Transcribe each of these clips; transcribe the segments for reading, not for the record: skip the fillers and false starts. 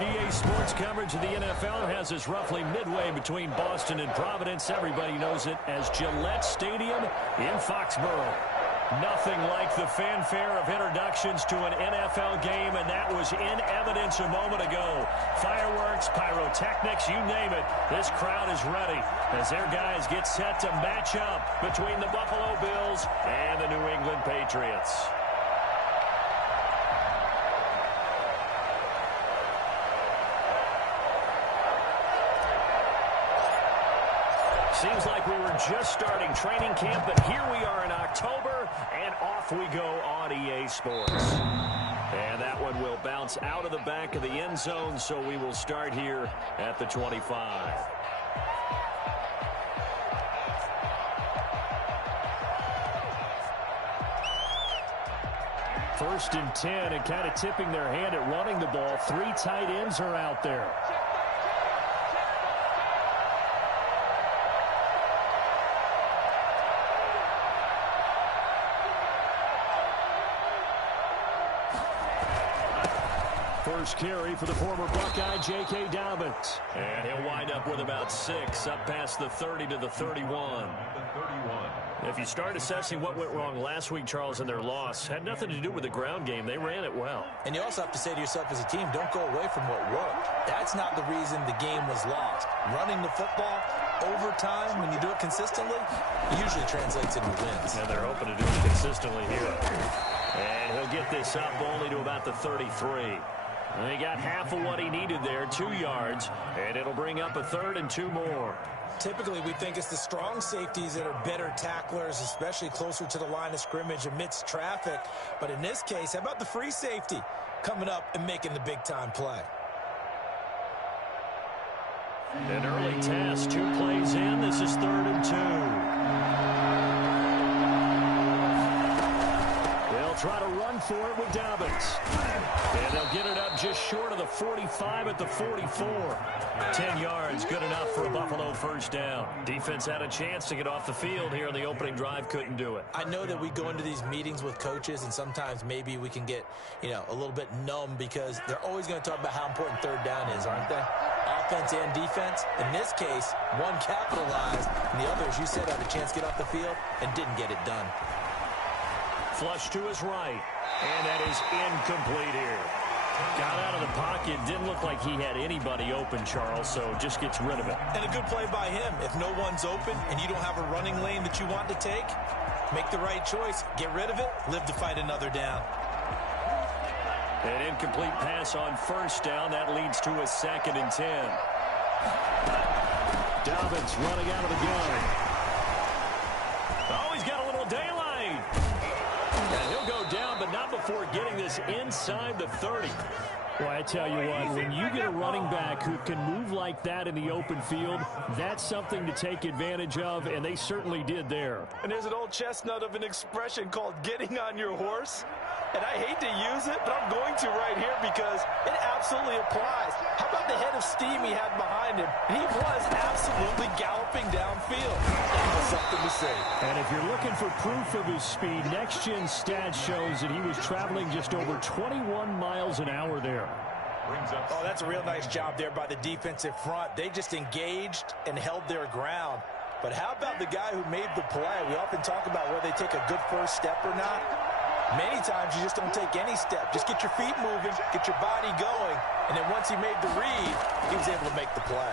EA Sports coverage of the NFL has us roughly midway between Boston and Providence. Everybody knows it as Gillette Stadium in Foxborough. Nothing like the fanfare of introductions to an NFL game, and that was in evidence a moment ago. Fireworks, pyrotechnics, you name it. This crowd is ready as their guys get set to match up between the Buffalo Bills and the New England Patriots. Seems like we were just starting training camp, but here we are in October, and off we go on EA Sports. And that one will bounce out of the back of the end zone, so we will start here at the 25. First and 10, and kind of tipping their hand at running the ball. Three tight ends are out there. First carry for the former Buckeye, J.K. Dobbins. And he'll wind up with about 6, up past the 30 to the 31. If you start assessing what went wrong last week, Charles, in their loss, had nothing to do with the ground game. They ran it well. And you also have to say to yourself as a team, don't go away from what worked. That's not the reason the game was lost. Running the football over time, when you do it consistently, usually translates into wins. And they're hoping to do it consistently here. And he'll get this up only to about the 33. And he got half of what he needed there, 2 yards, and it'll bring up a 3rd and 2 more. Typically, we think it's the strong safeties that are better tacklers, especially closer to the line of scrimmage amidst traffic. But in this case, how about the free safety coming up and making the big-time play? An early task, 2 plays in. This is 3rd and 2. They'll try to run for it with Dobbins. And they'll get it up just short of the 45 at the 44. 10 yards, good enough for a Buffalo first down. Defense had a chance to get off the field here in the opening drive, couldn't do it. I know that we go into these meetings with coaches, and sometimes maybe we can get, a little bit numb because they're always going to talk about how important 3rd down is, aren't they? Offense and defense. In this case, one capitalized, and the other, as you said, had a chance to get off the field and didn't get it done. Flush to his right, and that is incomplete here. Got out of the pocket, didn't look like he had anybody open, Charles, so just gets rid of it. And a good play by him. If no one's open and you don't have a running lane that you want to take, make the right choice, get rid of it, live to fight another down. An incomplete pass on first down, that leads to a 2nd and 10. Dobbins running out of the gun. Oh, he's got a little daylight. And he'll go down, but not before getting this inside the 30. Well, I tell you what, when you get a running back who can move like that in the open field, that's something to take advantage of, and they certainly did there. And there's an old chestnut of an expression called getting on your horse. And I hate to use it, but I'm going to right here because it absolutely applies. How about the head of steam he had behind him? He was absolutely galloping downfield. That was something to say. And if you're looking for proof of his speed, next-gen stats shows that he was traveling just over 21 miles an hour there. Oh, that's a real nice job there by the defensive front. They just engaged and held their ground. But how about the guy who made the play? We often talk about whether they take a good first step or not. Many times you just don't take any step. Just get your feet moving, get your body going, and then once he made the read, he was able to make the play.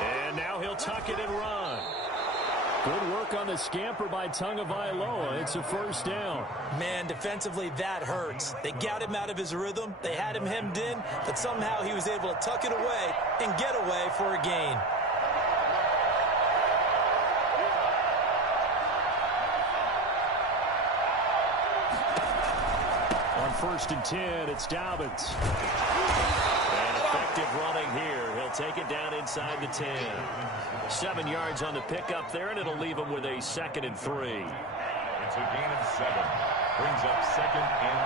And now he'll tuck it and run. Good work on the scamper by Tagovailoa. It's a first down. Man, defensively, that hurts. They got him out of his rhythm. They had him hemmed in, but somehow he was able to tuck it away and get away for a gain. First and 10, it's Dobbins. And effective running here. He'll take it down inside the 10. 7 yards on the pickup there, and it'll leave him with a 2nd and 3. It's a gain of 7. Brings up 2nd and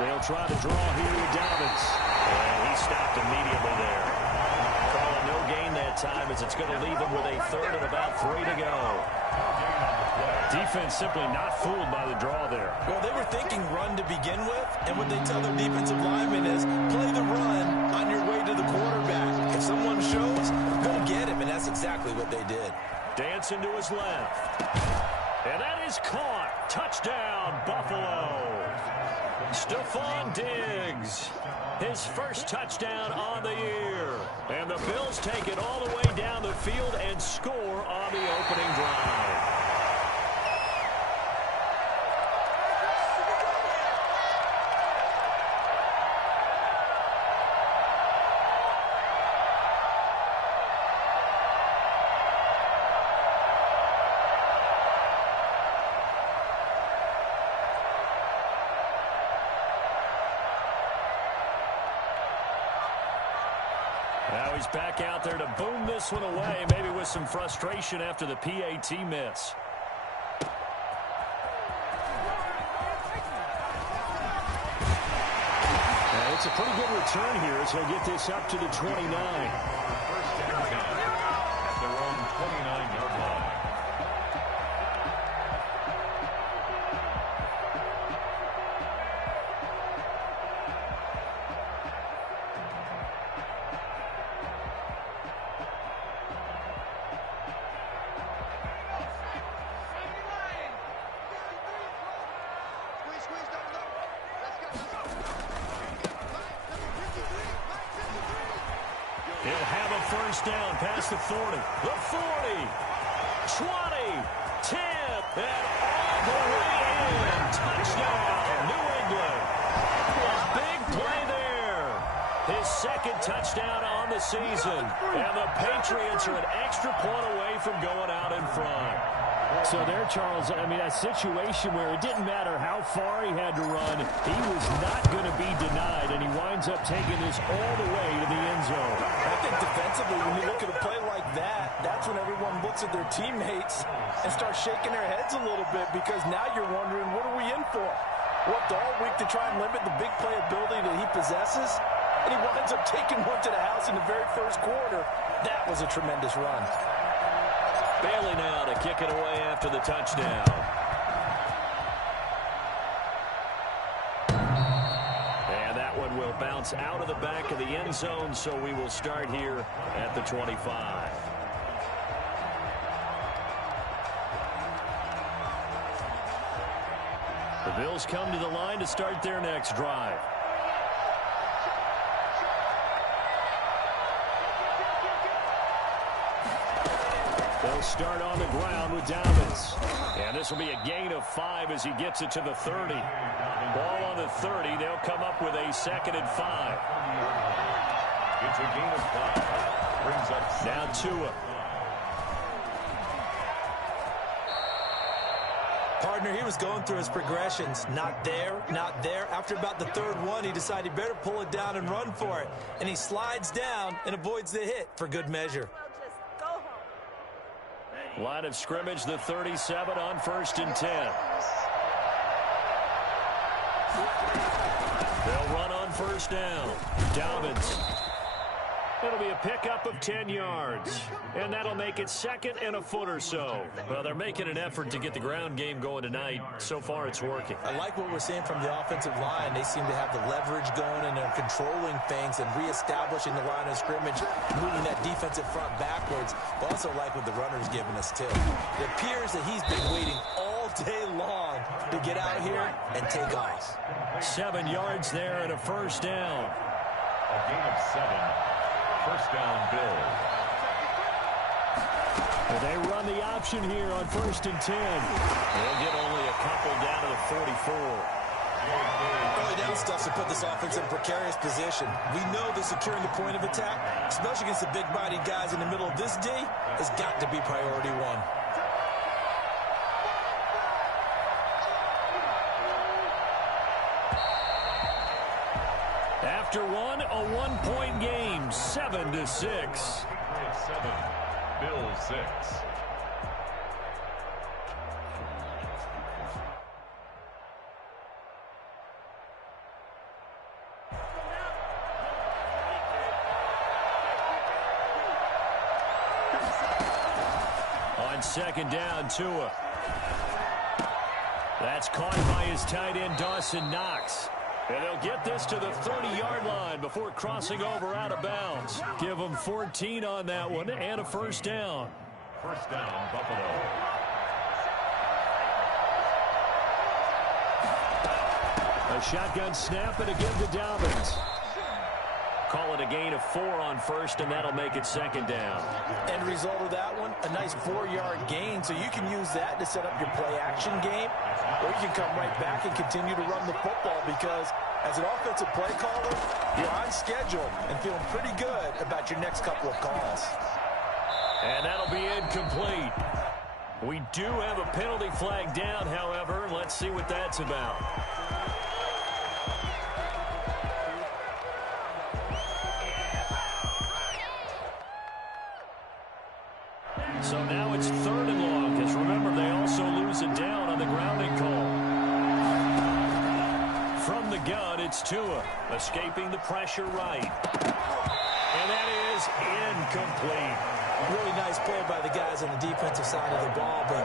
3. They'll try to draw here with Dobbins. And he stopped immediately there. Calling no gain that time as it's going to leave him with a 3rd and about 3 to go. Defense simply not fooled by the draw there. Well, they were thinking run to begin with, and what they tell their defensive linemen is play the run on your way to the quarterback. If someone shows, go get him, and that's exactly what they did. Dancing to his left. And that is caught. Touchdown, Buffalo. Stephon Diggs, his first touchdown on the year. And the Bills take it all the way down the field and score on the opening drive. Now he's back out there to boom this one away, maybe with some frustration after the PAT miss. And it's a pretty good return here as he'll get this up to the 29. First down at their own 29-yard line. He'll have a first down past the 40, the 40, 20, 10, and all the way in. Touchdown, New England. A big play there. His second touchdown on the season. And the Patriots are an extra point away from going out in front. So there, Charles, I mean, a situation where it didn't matter how far he had to run, he was not going to be denied, and he winds up taking this all the way to the end zone. I think defensively, when you look at a play like that, that's when everyone looks at their teammates and starts shaking their heads a little bit, because now you're wondering, what are we in for? Worked all week to try and limit the big play ability that he possesses, and he winds up taking one to the house in the very first quarter. That was a tremendous run. Bailey now to kick it away after the touchdown. And that one will bounce out of the back of the end zone, so we will start here at the 25. The Bills come to the line to start their next drive. They'll start on the ground with Dobbins. And this will be a gain of 5 as he gets it to the 30. Ball on the 30. They'll come up with a 2nd and 5. It's a gain of 5. Brings up now Tua. Partner, he was going through his progressions. Not there, not there. After about the third one, he decided he better pull it down and run for it. And he slides down and avoids the hit for good measure. Line of scrimmage, the 37 on 1st and 10. They'll run on 1st down. Dobbins. It'll be a pickup of 10 yards. And that'll make it 2nd and a foot or so. Well, they're making an effort to get the ground game going tonight. So far, it's working. I like what we're seeing from the offensive line. They seem to have the leverage going, and they're controlling things and reestablishing the line of scrimmage, moving that defensive front backwards. But also like what the runner's giving us, too. It appears that he's been waiting all day long to get out here and take off. 7 yards there and a 1st down. a gain of 7. First down, Bills. They run the option here on 1st and 10. They'll get only a couple down to the 44. Early down stuff to put this offense in a precarious position. We know that securing the point of attack, especially against the big-bodied guys in the middle of this D, has got to be priority one. After one, a one-point game, 7-6. 7, Bills 6. On 2nd down, Tua. That's caught by his tight end, Dawson Knox. And they'll get this to the 30-yard line before crossing over out of bounds. Give them 14 on that one and a first down. First down, Buffalo. A shotgun snap and a give to Dobbins. Call it a gain of 4 on first, and that'll make it second down. End result of that one, a nice 4-yard gain, so you can use that to set up your play-action game, or you can come right back and continue to run the football because as an offensive play caller, you're on schedule and feeling pretty good about your next couple of calls. And that'll be incomplete. We do have a penalty flag down, however. Let's see what that's about. So now it's 3rd and long, because remember, they also lose it down on the grounding call. From the gun, it's Tua, escaping the pressure right. And that is incomplete. Really nice play by the guys on the defensive side of the ball, but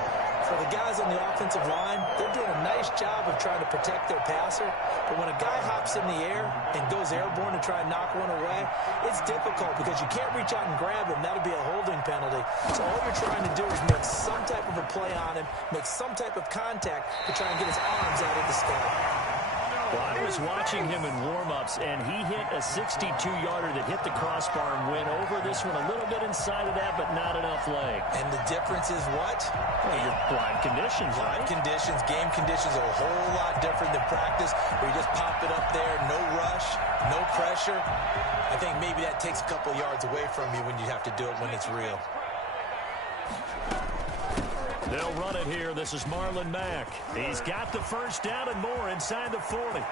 for the guys on the offensive line, they're doing a nice job of trying to protect their passer. But when a guy hops in the air and goes airborne to try and knock one away, it's difficult because you can't reach out and grab him. That'll be a holding penalty. So all you're trying to do is make some type of a play on him, make some type of contact to try and get his arms out of the sky. Well, I was watching him in warm-ups, and he hit a 62-yarder that hit the crossbar and went over. This one a little bit inside of that, but not enough leg. And the difference is what? Well, your blind conditions, right? Blind conditions, game conditions are a whole lot different than practice, where you just pop it up there, no rush, no pressure. I think maybe that takes a couple yards away from you when you have to do it when it's real. They'll run it here. This is Marlon Mack. He's got the first down and more inside the 40. And all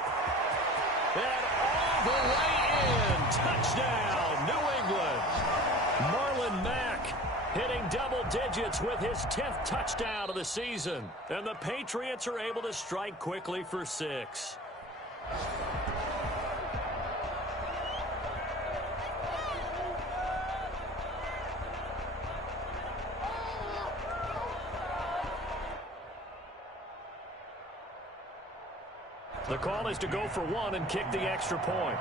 the way in. Touchdown, New England. Marlon Mack hitting double digits with his 10th touchdown of the season. And the Patriots are able to strike quickly for 6. The call is to go for 1 and kick the extra point.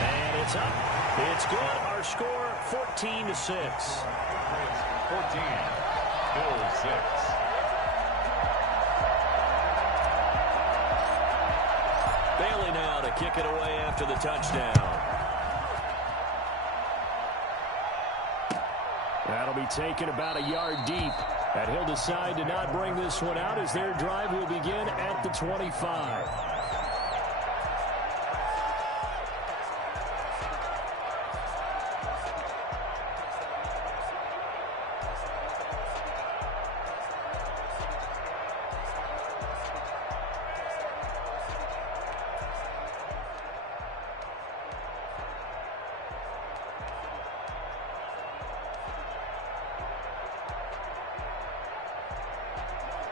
And it's up. It's good. Our score, 14-6. 14, Bills 6. Bailey now to kick it away after the touchdown. That'll be taken about a yard deep. And he'll decide to not bring this one out as their drive will begin at the 25.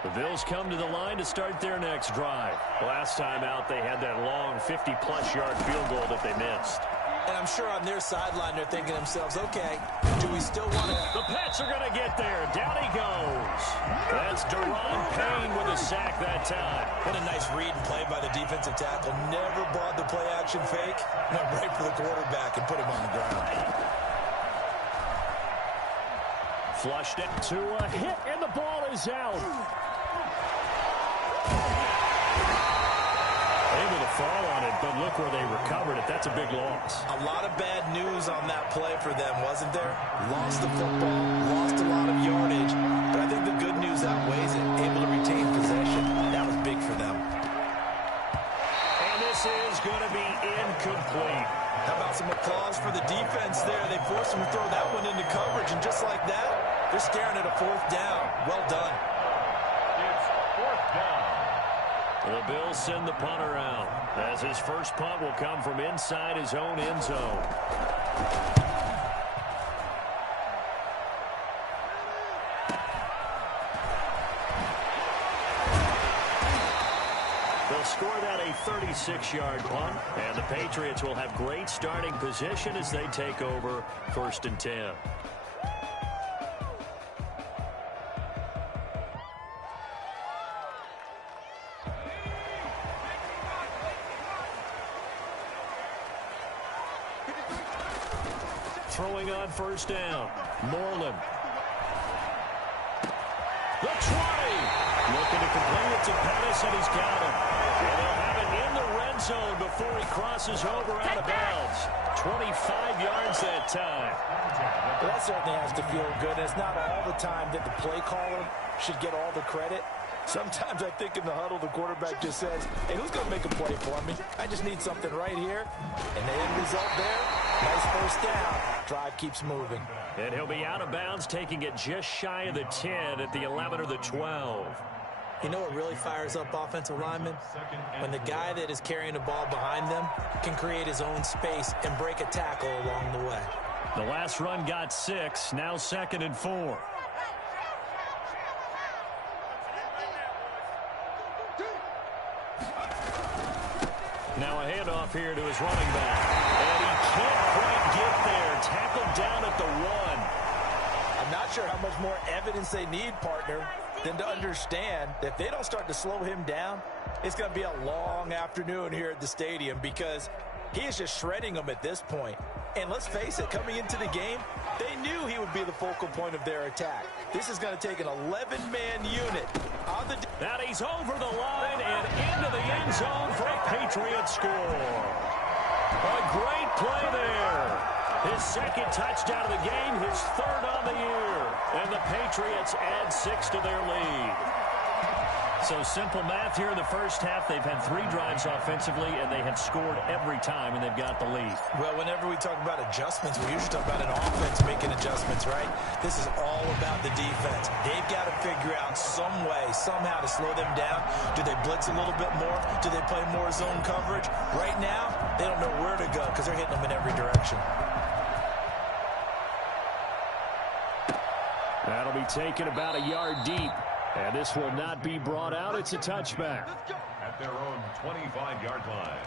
The Bills come to the line to start their next drive. Last time out, they had that long 50-plus yard field goal that they missed. And I'm sure on their sideline, they're thinking to themselves, okay, do we still want to... The Pats are going to get there. Down he goes. That's Deron Payne with a sack that time. What a nice read and play by the defensive tackle. Never brought the play-action fake. Went right for the quarterback and put him on the ground. Flushed it to a hit, and the ball is out. Able to fall on it, but look where they recovered it. That's a big loss. A lot of bad news on that play for them, wasn't there? Lost the football, lost a lot of yardage, but I think the good news outweighs it. Able to retain possession. That was big for them. And this is going to be incomplete. How about some applause for the defense there? They forced him to throw that one into coverage, and just like that, they're staring at a 4th down. Well done. It's 4th down. The Bills send the punter out, as his first punt will come from inside his own end zone. They'll score that a 36-yard punt, and the Patriots will have great starting position as they take over 1st and 10. throwing on first down. Moreland. The 20. Looking to complete it to Pettis, and he's got him. And they'll have it in the red zone before he crosses over out of bounds. 25 yards that time. Well, that certainly has to feel good. It's not all the time that the play caller should get all the credit. Sometimes I think in the huddle, the quarterback just says, hey, who's going to make a play for me? I just need something right here. And the end result there, nice first down. Drive keeps moving. And he'll be out of bounds, taking it just shy of the 10 at the 11 or the 12. You know what really fires up offensive linemen? When the guy that is carrying the ball behind them can create his own space and break a tackle along the way. The last run got 6, now 2nd and 4. Now a handoff here to his running back. And he can't quite get there. Tackled down at the 1. I'm not sure how much more evidence they need, partner, than to understand that if they don't start to slow him down, it's going to be a long afternoon here at the stadium because he is just shredding them at this point. And let's face it, coming into the game, they knew he would be the focal point of their attack. This is going to take an 11-man unit. That he's over the line and into the end zone for a Patriot score. A great play there. His second touchdown of the game, his 3rd on the year. And the Patriots add 6 to their lead. So simple math here in the first half. They've had 3 drives offensively, and they have scored every time, and they've got the lead. Well, whenever we talk about adjustments, we usually talk about an offense making adjustments, right? This is all about the defense. They've got to figure out some way, somehow to slow them down. Do they blitz a little bit more? Do they play more zone coverage? Right now, they don't know where to go because they're hitting them in every direction. That'll be taken about a yard deep. And this will not be brought out. It's a touchback. At their own 25-yard line.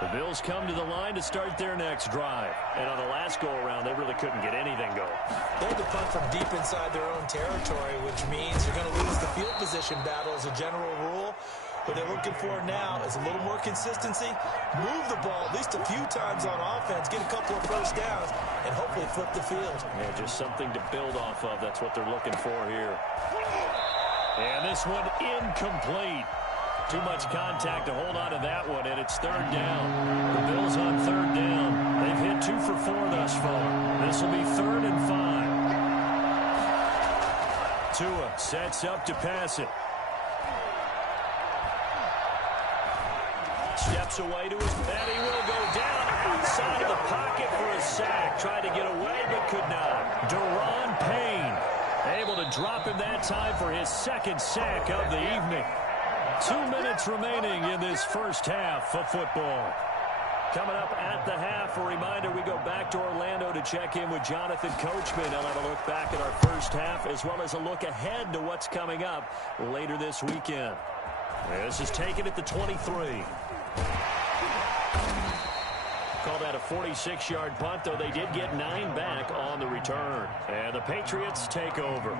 The Bills come to the line to start their next drive. And on the last go-around, they really couldn't get anything going. They had to punt from deep inside their own territory, which means you're going to lose the field position battle as a general rule. What they're looking for now is a little more consistency, move the ball at least a few times on offense, get a couple of first downs, and hopefully flip the field. Yeah, just something to build off of. That's what they're looking for here. And this one incomplete. Too much contact to hold on to that one, and it's 3rd down. The Bills on 3rd down. They've hit 2 for 4 thus far. This will be 3rd and 5. Tua sets up to pass it. Steps away to his and he will go down outside of the pocket for a sack. Tried to get away, but could not. Deron Payne able to drop him that time for his 2nd sack of the evening. 2 minutes remaining in this first half of football. Coming up at the half, a reminder, we go back to Orlando to check in with Jonathan Coachman. He'll have a look back at our first half as well as a look ahead to what's coming up later this weekend. This is taken at the 23. Call that a 46-yard punt, though they did get 9 back on the return. And the Patriots take over.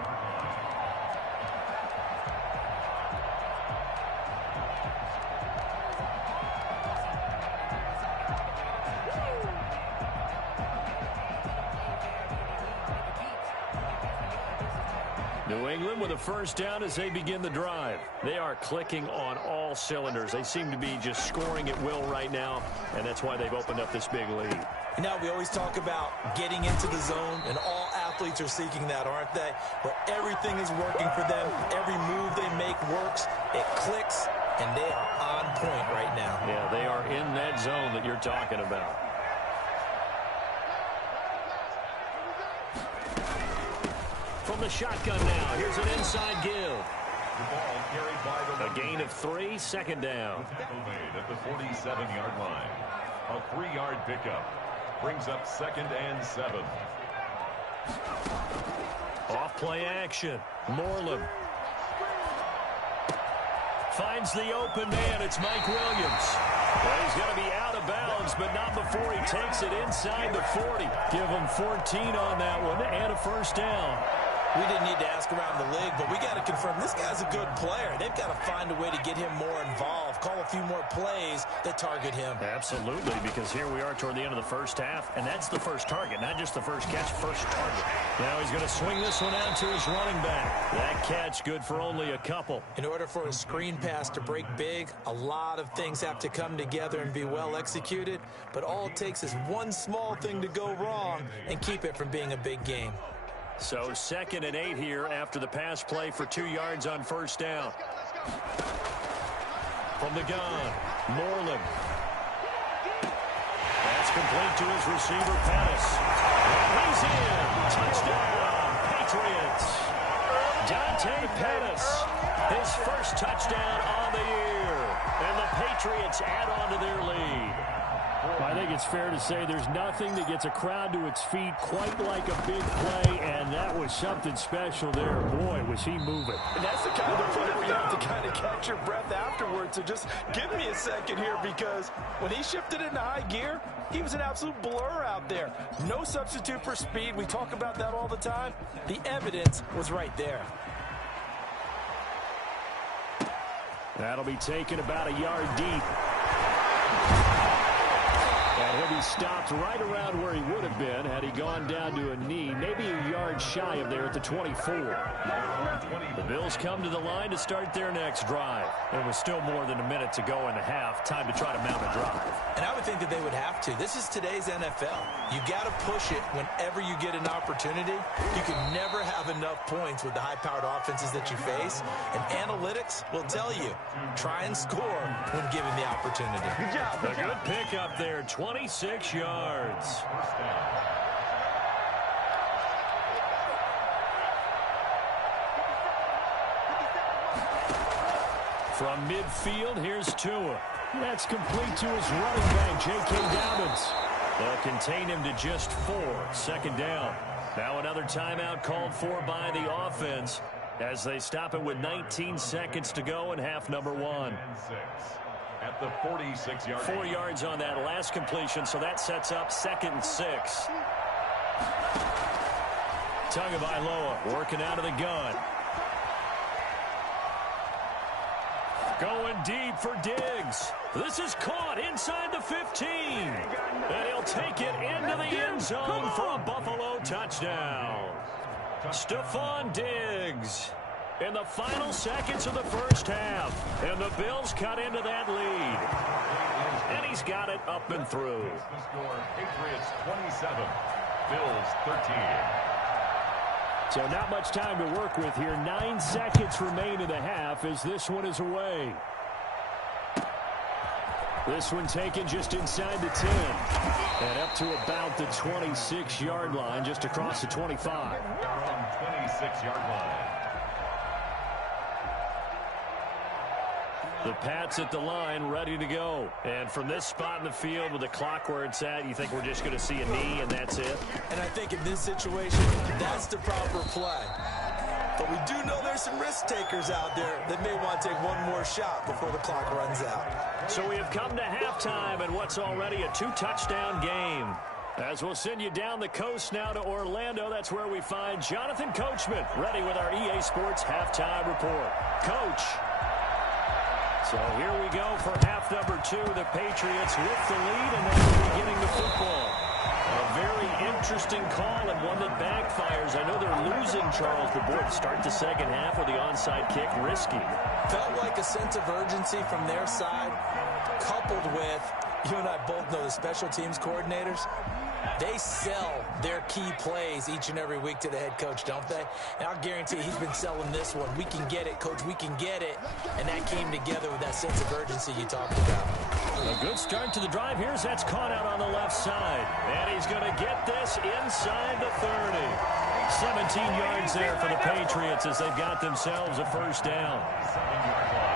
New England with a first down as they begin the drive. They are clicking on all cylinders. They seem to be just scoring at will right now, and that's why they've opened up this big lead. You know, we always talk about getting into the zone, and all athletes are seeking that, aren't they? Where everything is working for them, every move they make works, it clicks, and they are on point right now. Yeah, they are in that zone that you're talking about. From the shotgun now, here's an inside give. The ball carried by the A gain of 3, 2nd down. tackle made at the 47-yard line. A 3-yard pickup brings up 2nd and 7. Off play action. Moreland finds the open man. It's Mike Williams. Well, he's going to be out of bounds, but not before he takes it inside the 40. Give him 14 on that one and a first down. We didn't need to ask around the league, but we got to confirm this guy's a good player. They've got to find a way to get him more involved, call a few more plays that target him. Absolutely, because here we are toward the end of the first half, and that's the first target, not just the first catch, first target. Now he's going to swing this one out to his running back. That catch good for only a couple. In order for a screen pass to break big, a lot of things have to come together and be well executed, but all it takes is one small thing to go wrong and keep it from being a big game. So 2nd and 8 here after the pass play for 2 yards on first down. From the gun, Moreland. That's complete to his receiver, Pettis. And he's in. Touchdown, Patriots. Dante Pettis, his first touchdown on the year. And the Patriots add on to their lead. I think it's fair to say there's nothing that gets a crowd to its feet quite like a big play, and that was something special there. Boy, was he moving. And that's the kind of play where you have to kind of catch your breath afterwards. So just give me a second here, because when he shifted into high gear, he was an absolute blur out there. No substitute for speed. We talk about that all the time. The evidence was right there. That'll be taken about a yard deep. And he'll be stopped right around where he would have been had he gone down to a knee, maybe a yard shy of there at the 24. The Bills come to the line to start their next drive. There was still more than a minute to go in the half. Time to try to mount a drive. And I would think that they would have to. This is today's NFL. You got to push it whenever you get an opportunity. You can never have enough points with the high-powered offenses that you face. And analytics will tell you, try and score when given the opportunity. Good job. A good pickup there, 26 yards. From midfield, here's Tua. That's complete to his running back, J.K. Dobbins. They'll contain him to just 4. 2nd down. Now another timeout called for by the offense as they stop it with 19 seconds to go in half number 1. At the 46-yard 4 yards on that last completion, so that sets up 2nd and 6. Tagovailoa working out of the gun. Going deep for Diggs. This is caught inside the 15. And he'll take it into the end zone for a Buffalo touchdown. Stephon Diggs in the final seconds of the first half. And the Bills cut into that lead. And he's got it up and through. The score, Patriots 27, Bills 13. So not much time to work with here. 9 seconds remain in the half as this one is away. This one taken just inside the 10. And up to about the 26-yard line, just across the 25. From 26-yard line. The Pats at the line, ready to go. And from this spot in the field with the clock where it's at, you think we're just going to see a knee and that's it? And I think in this situation, that's the proper play. But we do know there's some risk takers out there that may want to take one more shot before the clock runs out. So we have come to halftime and what's already a 2-touchdown game. As we'll send you down the coast now to Orlando, that's where we find Jonathan Coachman, ready with our EA Sports halftime report. Coach. So here we go for half number 2. The Patriots with the lead, and then the beginning of football. A very interesting call and one that backfires. I know they're losing, Charles, but boy, to start the second half with the onside kick, risky. Felt like a sense of urgency from their side, coupled with, you and I both know the special teams coordinators. They sell their key plays each and every week to the head coach, don't they? And I'll guarantee he's been selling this one. We can get it, coach, we can get it. And that came together with that sense of urgency you talked about. A good start to the drive. Here's that's caught out on the left side. And he's going to get this inside the 30. 17 yards there for the Patriots as they've got themselves a first down. 7-yard line.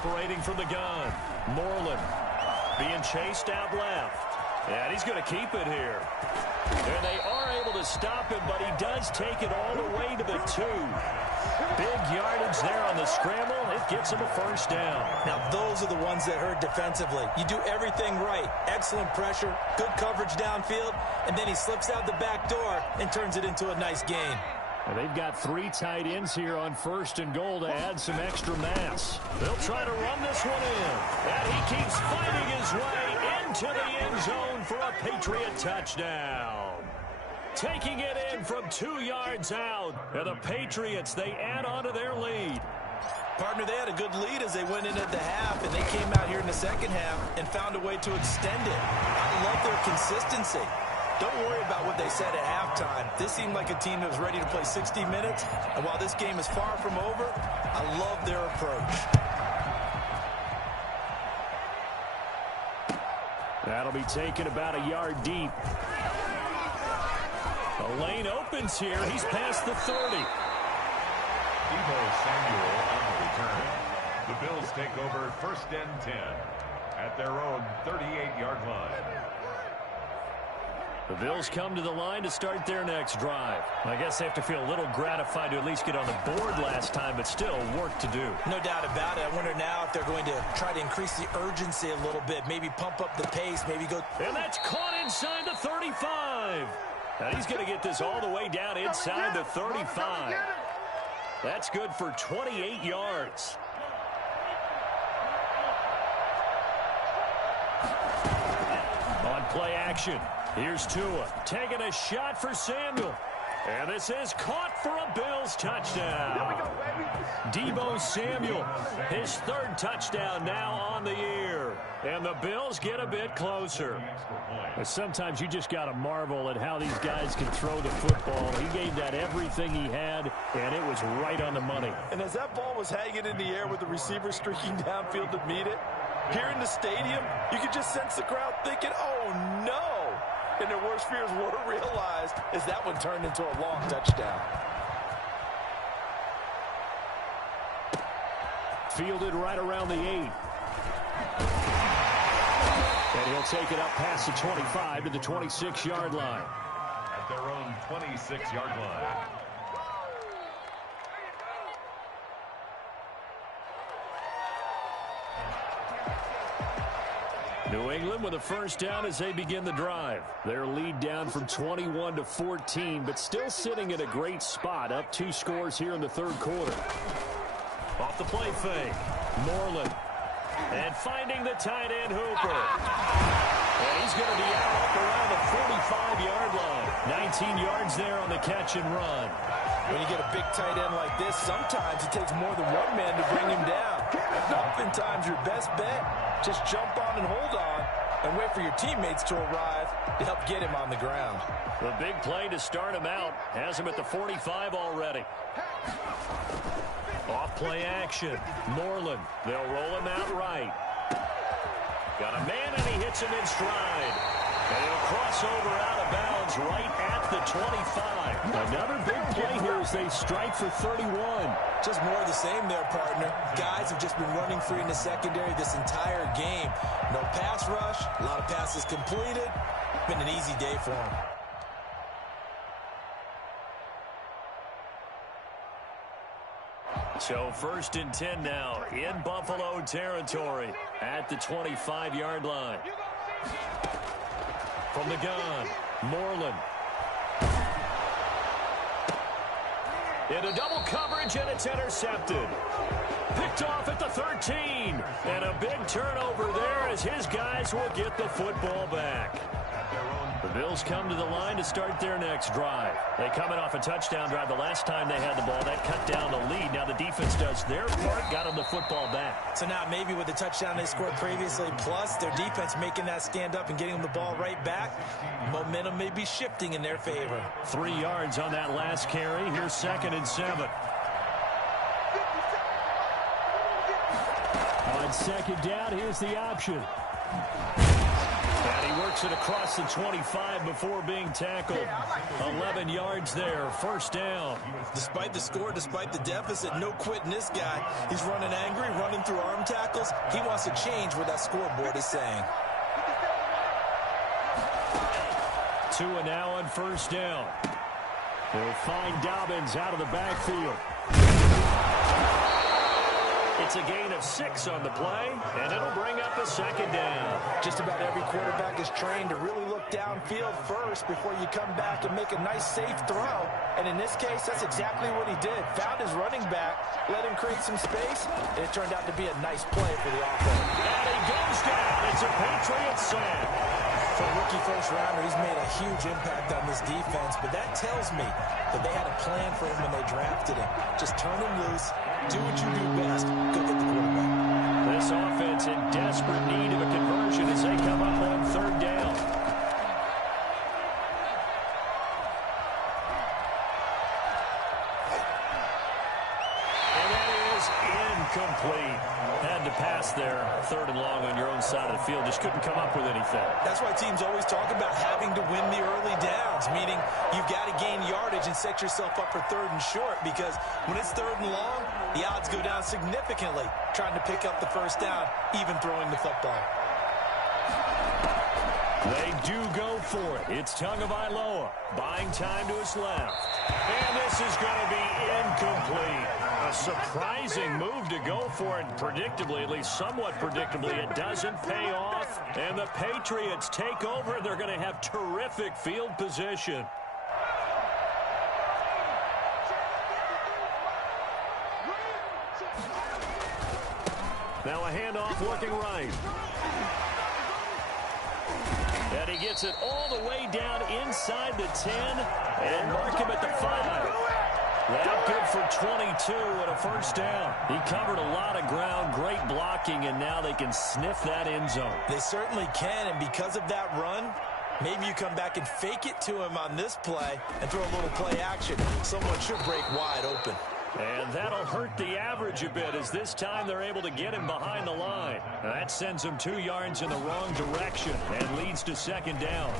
operating from the gun. Moreland being chased out left. And he's going to keep it here. And they are able to stop him, but he does take it all the way to the 2. Big yardage there on the scramble. It gets him a first down. Now, those are the ones that hurt defensively. You do everything right. Excellent pressure, good coverage downfield, and then he slips out the back door and turns it into a nice gain. And they've got 3 tight ends here on 1st and goal to add some extra mass. They'll try to run this one in. And he keeps fighting his way into the end zone for a Patriot touchdown. Taking it in from 2 yards out. And the Patriots, they add on to their lead. Partner, they had a good lead as they went into the half, and they came out here in the second half and found a way to extend it. I love their consistency. Don't worry about what they said at halftime. This seemed like a team that was ready to play 60 minutes, and while this game is far from over, I love their approach. That'll be taken about a yard deep. The lane opens here. He's past the 30. Deebo Samuel on the return. The Bills take over 1st and 10 at their own 38-yard line. The Bills come to the line to start their next drive. I guess they have to feel a little gratified to at least get on the board last time, but still work to do. No doubt about it. I wonder now if they're going to try to increase the urgency a little bit, maybe pump up the pace, maybe go. And that's caught inside the 35. Now he's going to get this all the way down inside the 35. That's good for 28 yards. On play action. Here's Tua taking a shot for Samuel. And this is caught for a Bills touchdown. Deebo Samuel, his 3rd touchdown now on the year. And the Bills get a bit closer. Sometimes you just got to marvel at how these guys can throw the football. He gave that everything he had, and it was right on the money. And as that ball was hanging in the air with the receiver streaking downfield to meet it, here in the stadium, you could just sense the crowd thinking, oh, no. And their worst fears were realized as that one turned into a long touchdown. Fielded right around the 8. And he'll take it up past the 25 to the 26-yard line. At their own 26-yard line. New England with a first down as they begin the drive. Their lead down from 21 to 14, but still sitting at a great spot, up 2 scores here in the 3rd quarter. Off the play fake, Moreland. And finding the tight end, Hooper. And he's going to be out up around the 45-yard line. 19 yards there on the catch and run. When you get a big tight end like this, sometimes it takes more than one man to bring him down. Oftentimes, your best bet, just jump on and hold on and wait for your teammates to arrive to help get him on the ground. The big play to start him out has him at the 45 already. Off play action. Moreland. They'll roll him out right. Got a man, and he hits him in stride. And he'll cross over out of bounds right at the 25. Another big play here as they strike for 31. Just more of the same there, partner. Guys have just been running free in the secondary this entire game. No pass rush, a lot of passes completed. Been an easy day for them. So 1st and 10 now in Buffalo territory at the 25-yard line. From the gun, Moreland. Into double coverage, and it's intercepted. Picked off at the 13. And a big turnover there as his guys will get the football back. The Bills come to the line to start their next drive. They coming off a touchdown drive the last time they had the ball. That cut down the lead. Now the defense does their part, got them the football back. So now maybe with the touchdown they scored previously, plus their defense making that stand up and getting them the ball right back, momentum may be shifting in their favor. 3 yards on that last carry. Here's 2nd and 7. On 2nd down, here's the option. And he works it across the 25 before being tackled. 11 yards there, first down. Despite the score, despite the deficit, no quitting this guy. He's running angry, running through arm tackles. He wants to change what that scoreboard is saying. Tua now on first down. They'll find Dobbins out of the backfield. It's a gain of 6 on the play, and it'll bring up a second down. Just about every quarterback is trained to really look downfield first before you come back and make a nice, safe throw. And in this case, that's exactly what he did. Found his running back, let him create some space, and it turned out to be a nice play for the offense. And he goes down. It's a Patriots sack. For a rookie first-rounder, he's made a huge impact on this defense, but that tells me that they had a plan for him when they drafted him. Just turn him loose, do what you do best, go get the quarterback. This offense in desperate need of a conversion as they come up on third down. And that is incomplete. Had to pass there, third and long on your own side of the field. Just couldn't come up with anything. That's why teams always talk about having to win the early downs, meaning you've got to gain yardage and set yourself up for third and short, because when it's third and long, the odds go down significantly trying to pick up the first down, even throwing the football. They do go for it. It's Tagovailoa buying time to his left. And this is going to be incomplete. A surprising move to go for it. Predictably, at least somewhat predictably, it doesn't pay off. And the Patriots take over. They're going to have terrific field position. Now a handoff looking right. And he gets it all the way down inside the 10 and mark him at the 5. That good for 22 and a first down. He covered a lot of ground, great blocking, and now they can sniff that end zone. They certainly can, and because of that run, maybe you come back and fake it to him on this play and throw a little play action. Someone should break wide open. And that'll hurt the average a bit as this time they're able to get him behind the line. Now that sends him 2 yards in the wrong direction and leads to second down.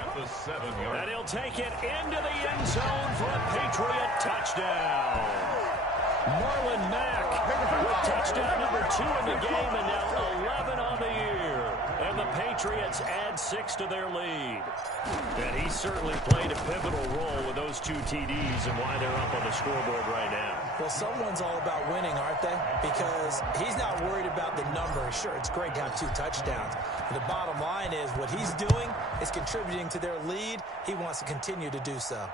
At the 7-yard. And he'll take it into the end zone for a Patriot touchdown. Marlon Mack with touchdown number 2 in the game and now 11 on the year. And the Patriots add 6 to their lead. And he certainly played a pivotal role with those 2 TDs and why they're up on the scoreboard right now. Well, someone's all about winning, aren't they? Because he's not worried about the number. Sure, it's great to have 2 touchdowns. But the bottom line is what he's doing is contributing to their lead. He wants to continue to do so.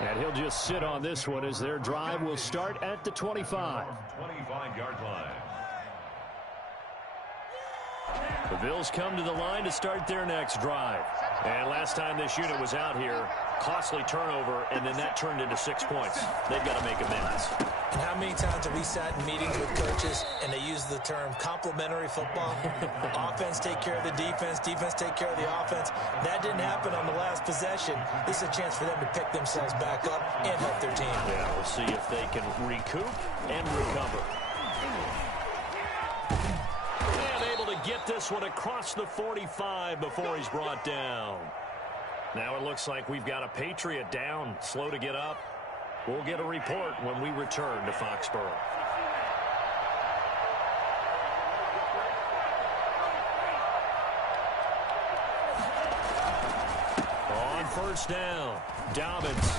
And he'll just sit on this one as their drive will start at the 25. 25-yard line. The Bills come to the line to start their next drive. And last time this unit was out here, costly turnover, and then that turned into 6 points. They've got to make amends. And how many times have we sat in meetings with coaches and they use the term complementary football? Offense take care of the defense, defense take care of the offense. That didn't happen on the last possession. This is a chance for them to pick themselves back up and help their team. Yeah, we'll see if they can recoup and recover. Get this one across the 45 before he's brought down. Now it looks like we've got a Patriot down, slow to get up. We'll get a report when we return to Foxborough. On first down, Dobbins.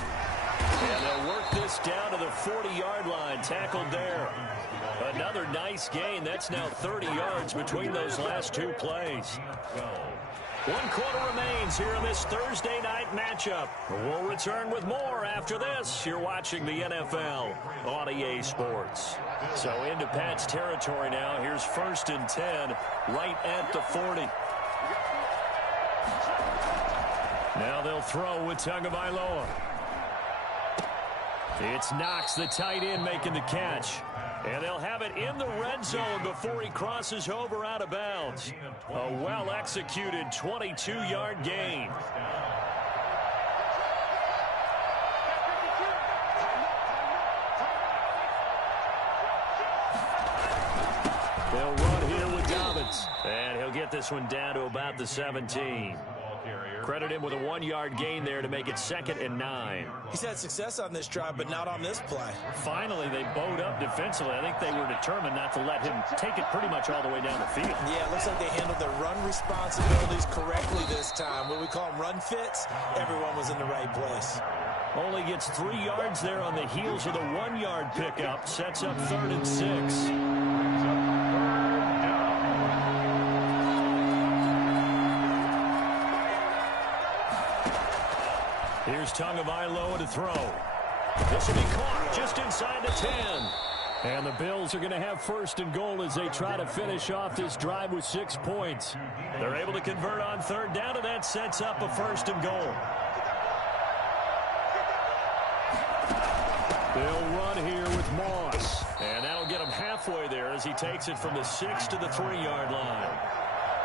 And they'll work this down to the 40-yard line, tackled there. Another nice gain. That's now 30 yards between those last 2 plays. 1 quarter remains here in this Thursday night matchup. We'll return with more after this. You're watching the NFL on EA Sports. So into Pat's territory now. Here's 1st and 10 right at the 40. Now they'll throw with Tagovailoa. It's Knox, the tight end, making the catch. And they'll have it in the red zone before he crosses over out of bounds. A well-executed 22-yard gain. They'll run here with Dobbins. yards. And he'll get this one down to about the 17. Credit him with a 1-yard gain there to make it 2nd and 9. He's had success on this drive, but not on this play. Finally, they bowed up defensively. I think they were determined not to let him take it pretty much all the way down the field. Yeah, it looks like they handled their run responsibilities correctly this time. What we call them run fits, everyone was in the right place. Only gets 3 yards there on the heels of the 1-yard pickup. Sets up 3rd and 6. Here's Tagovailoa to throw. This will be caught just inside the 10. And the Bills are going to have 1st and goal as they try to finish off this drive with 6 points. They're able to convert on 3rd down, and that sets up a 1st and goal. They'll run here with Moss. And that'll get him halfway there as he takes it from the 6 to the 3-yard line.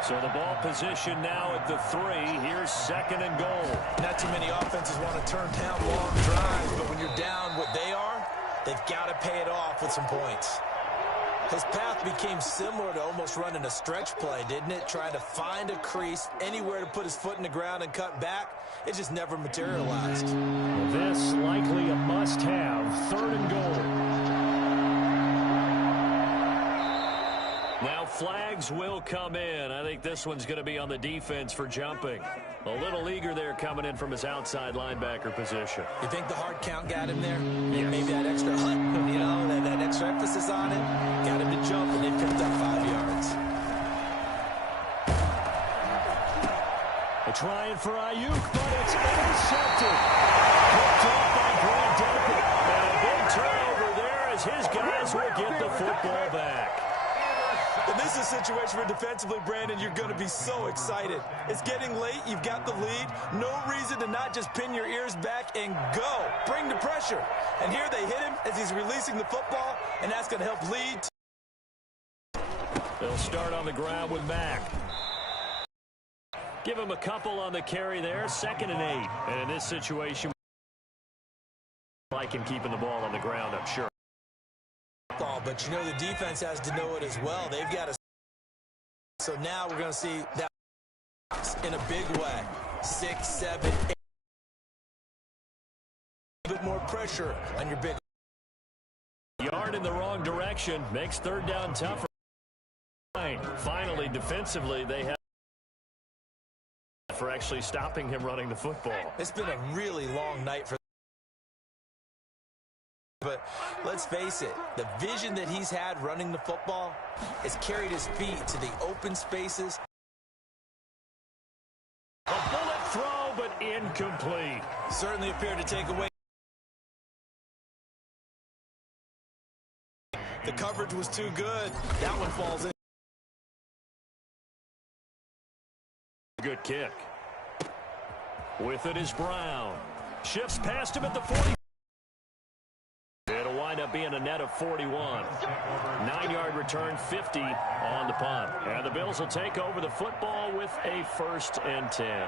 So the ball position now at the 3. Here's 2nd and goal. Not too many offenses want to turn down long drives, but when you're down what they are, they've got to pay it off with some points. His path became similar to almost running a stretch play, didn't it? Trying to find a crease, anywhere to put his foot in the ground and cut back. It just never materialized. This likely a must-have. 3rd and goal. Now flags will come in. I think this one's going to be on the defense for jumping. A little eager there coming in from his outside linebacker position. You think the hard count got him there? Yes. Maybe that extra hut, you know, that extra emphasis on it, got him to jump, and they picked up 5 yards. A trying for Ayuk, but it's intercepted. Picked off by Grant Delpit. And a big turnover there as his guys will get the football back. And this is a situation where defensively, Brandon, you're going to be so excited. It's getting late. You've got the lead. No reason to not just pin your ears back and go. Bring the pressure. And here they hit him as he's releasing the football, and that's going to help lead. They'll start on the ground with Mack. Give him a couple on the carry there. 2nd and 8. And in this situation, like him keeping the ball on the ground, I'm sure. But you know the defense has to know it as well. They've got to. So now we're going to see that in a big way. 6, 7, 8. A bit more pressure on your big. Yard in the wrong direction makes 3rd down tougher. Finally, defensively, they have for actually stopping him running the football. It's been a really long night for. But let's face it, the vision that he's had running the football has carried his feet to the open spaces. A bullet throw, but incomplete. Certainly appeared to take away. The coverage was too good. That one falls in. Good kick. With it is Brown. Shifts past him at the 40. It'll wind up being a net of 41. 9-yard return, 50 on the punt. And the Bills will take over the football with a 1st and 10.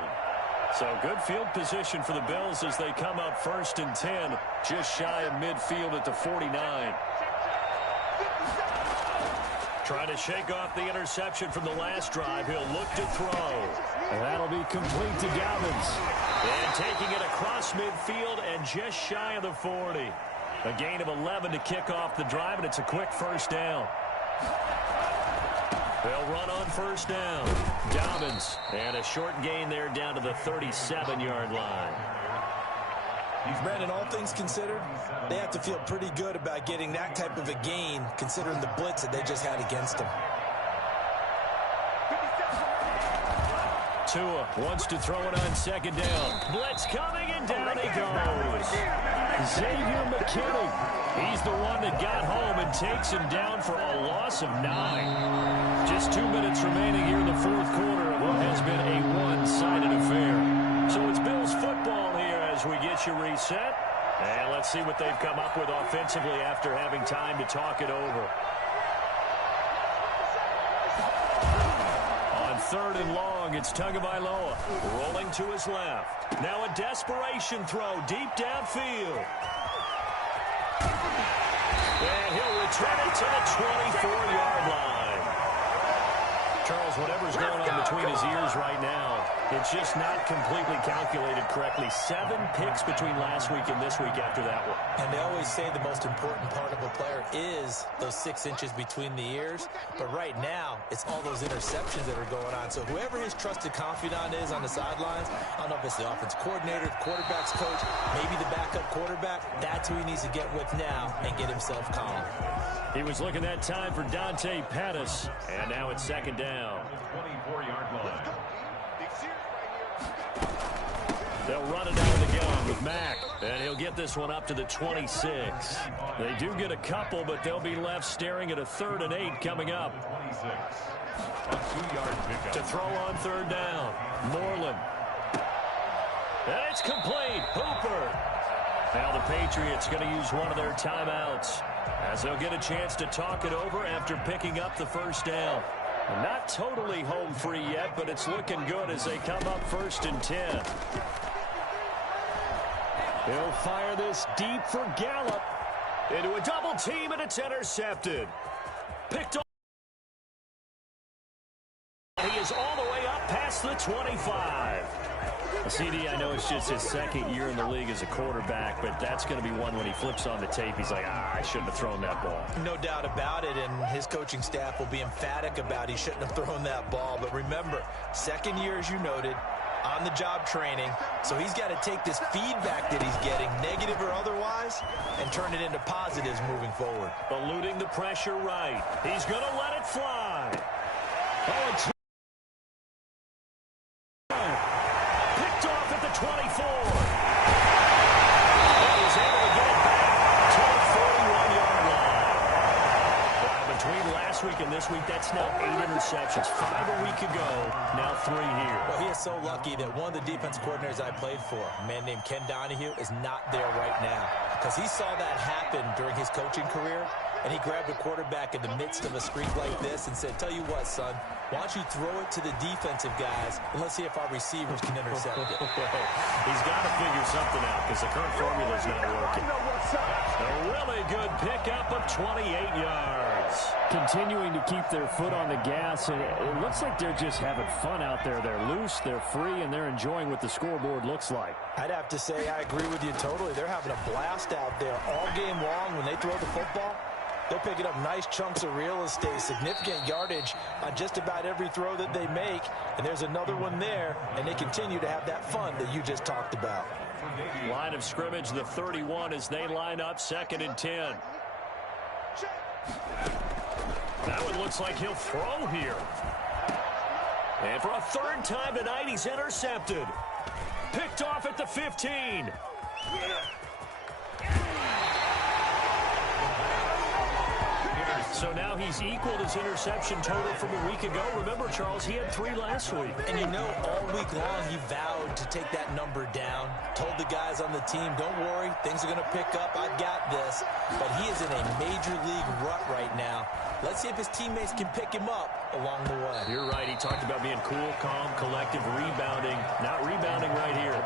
So good field position for the Bills as they come up 1st and 10, just shy of midfield at the 49. Trying to shake off the interception from the last drive. He'll look to throw. And that'll be complete to Dobbins. And taking it across midfield and just shy of the 40. A gain of 11 to kick off the drive, and it's a quick 1st down. They'll run on 1st down. Dobbins, and a short gain there down to the 37-yard line. Brandon, all things considered, they have to feel pretty good about getting that type of a gain, considering the blitz that they just had against them. Tua wants to throw it on 2nd down. Blitz coming, and down he goes. Xavier McKinney. He's the one that got home and takes him down for a loss of 9. Just 2 minutes remaining here in the 4th quarter of what has been a one-sided affair. So it's Bills football here as we get you reset. And let's see what they've come up with offensively after having time to talk it over. On 3rd and long, it's Tagovailoa rolling to his left. Now a desperation throw deep downfield. And he'll return it to the 24-yard line. Charles, whatever's going on between his ears right now, it's just not completely calculated correctly. 7 picks between last week and this week after that one. And they always say the most important part of a player is those 6 inches between the ears. But right now, it's all those interceptions that are going on. So whoever his trusted confidant is on the sidelines, I don't know if it's the offense coordinator, the quarterback's coach, maybe the backup quarterback, that's who he needs to get with now and get himself calm. He was looking that time for Dante Pettis, and now it's second down. 24-yard line. They'll run it out of the gun with Mack, and he'll get this one up to the 26. They do get a couple, but they'll be left staring at a 3rd and 8 coming up. 26. A 2-yard pickup. To throw on 3rd down, Moreland. And it's complete. Hooper. Now the Patriots going to use one of their timeouts as they'll get a chance to talk it over after picking up the first down. Not totally home free yet, but it's looking good as they come up 1st and 10. He'll fire this deep for Gallup. Into a double team, and it's intercepted. Picked off. He is all the way up past the 25. CD, I know it's just his 2nd year in the league as a quarterback, but that's going to be one when he flips on the tape, he's like, I shouldn't have thrown that ball. No doubt about it, and his coaching staff will be emphatic about he shouldn't have thrown that ball. But remember, 2nd year, as you noted, on-the-job training, so he's got to take this feedback that he's getting, negative or otherwise, and turn it into positives moving forward. Eluding the pressure right. He's going to let it fly. Oh, it's picked off at the 24. And he's able to get it back to the 41-yard line. Between last week and this week, that's now 8 interceptions. 5 a week ago, now 3 here. Well, he is so lucky that one of the defensive coordinators I played for, a man named Ken Donahue, is not there right now. Because he saw that happen during his coaching career, and he grabbed a quarterback in the midst of a streak like this and said, tell you what, son, why don't you throw it to the defensive guys, and let's see if our receivers can intercept it. He's got to figure something out because the current formula is not working. A really good pickup of 28 yards. Continuing to keep their foot on the gas, and it looks like they're just having fun out there. They're loose, they're free, and they're enjoying what the scoreboard looks like. I'd have to say I agree with you totally. They're having a blast out there all game long when they throw the football. They're picking up nice chunks of real estate, significant yardage on just about every throw that they make. And there's another one there, and they continue to have that fun that you just talked about. Line of scrimmage, the 31, as they line up 2nd and 10. That one looks like he'll throw here. And for a 3rd time tonight, he's intercepted. Picked off at the 15. So now he's equaled his interception total from a week ago. Remember, Charles, he had 3 last week. And you know, all week long he vowed to take that number down. Told the guys on the team, don't worry, things are going to pick up. I've got this. But he is in a major league rut right now. Let's see if his teammates can pick him up along the way. You're right. He talked about being cool, calm, collective, rebounding. Not rebounding right here.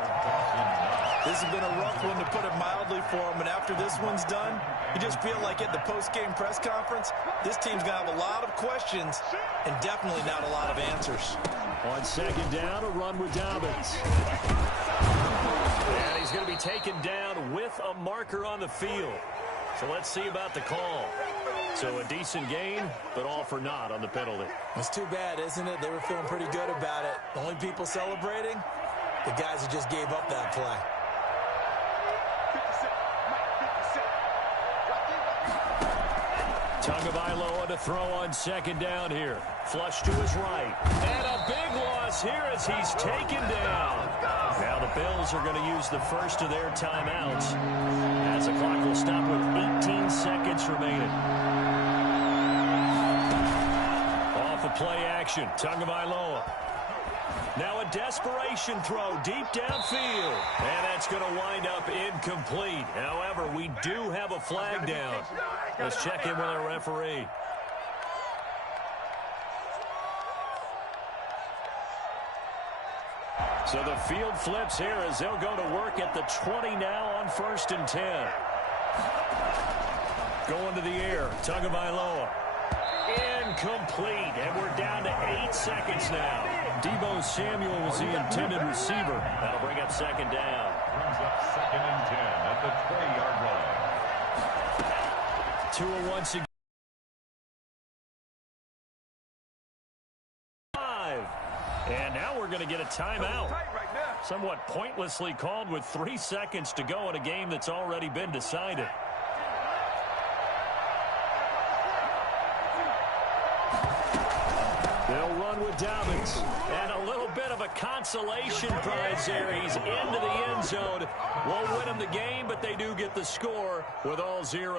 This has been a rough one, to put it mildly, for him. And after this one's done, you just feel like at the post-game press conference, this team's going to have a lot of questions and definitely not a lot of answers. On 2nd down, a run with Dobbins. And he's going to be taken down with a marker on the field. So let's see about the call. So a decent gain, but all for naught on the penalty. It's too bad, isn't it? They were feeling pretty good about it. The only people celebrating, the guys who just gave up that play. Tagovailoa to throw on 2nd down here. Flush to his right. And a big loss here as he's taken down. Now the Bills are going to use the first of their timeouts as the clock will stop with 18 seconds remaining. Off of play action, Tagovailoa. Now a desperation throw deep downfield. And that's going to wind up incomplete. However, we do have a flag down. Let's check in with our referee. So the field flips here as they'll go to work at the 20 now on 1st and 10. Going to the air, Tagovailoa. Incomplete, and we're down to 8 seconds now. Deebo Samuel was the intended receiver. That'll bring up second down. Brings up 2nd and 10 at the 20-yard line. 2 once again. And now we're going to get a timeout. Somewhat pointlessly called with 3 seconds to go in a game that's already been decided. They'll run with Dobbins. And a little bit of a consolation prize there. He's into the end zone. Won't win him the game, but they do get the score with all 0.